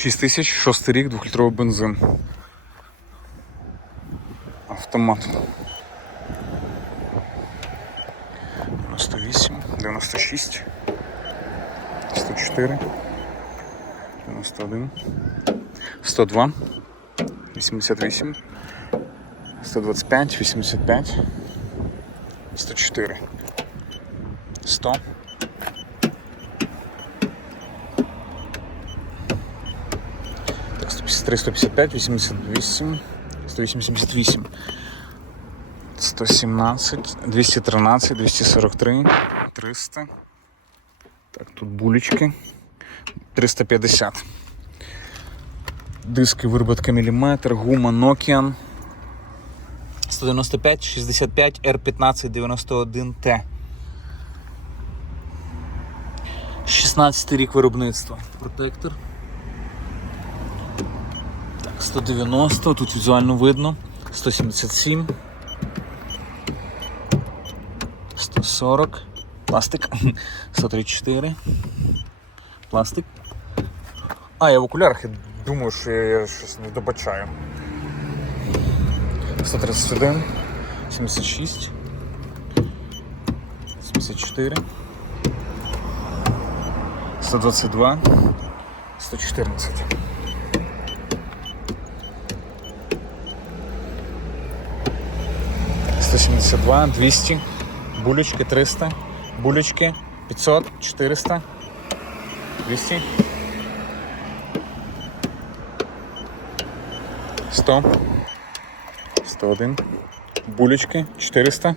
6 тисяч, шостий рік, двохлітровий бензин. Автомат. 98, 96, 104, 91, 102, 88, 125, 85, 104, 100. Так, 153, 155, 88, 188, 117, 213, 243, 300. Так, тут булечки. 350. Диски вироботка міліметр, гума Nokian. 195, 65, R15, 91 T. 16 рік виробництва. Протектор. Так, 190, тут візуально видно. 177. 140. Пластик. 134. Пластик. А, я в окулярах я думаю, що я щось не добачаю. 131, 76, 74, 122, 114. Сто сімдесят два, 200, булечки 300, булечки 500, 400, 200, 100, 101, булечки 400,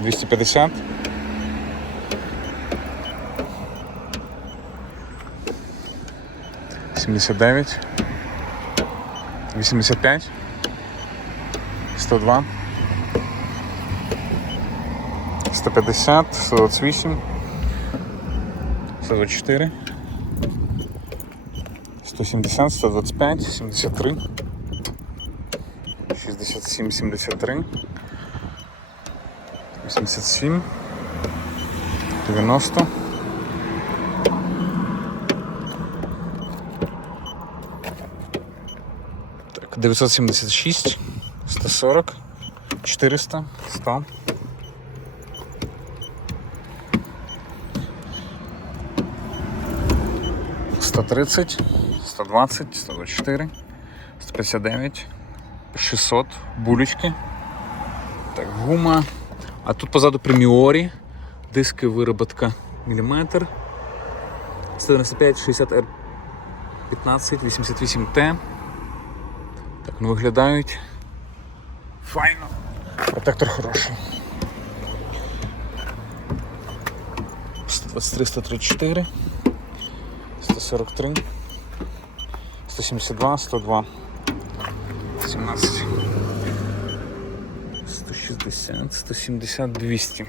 250, 79, 85, 102, 150, 128, 124, 170, 125, 73, 67, 73, 87, 90, так, 976, 140, 400, 100, 130, 120, 124, 159, 600, булечки. Так, гума. А тут позаду преміорі. Диски вироботка міліметр. 195, 60 R 15, 88 Т. Так, ну виглядають. Файно. Протектор хороший. 123, 134, 143, 172, 102, 17, 160, 170, 200.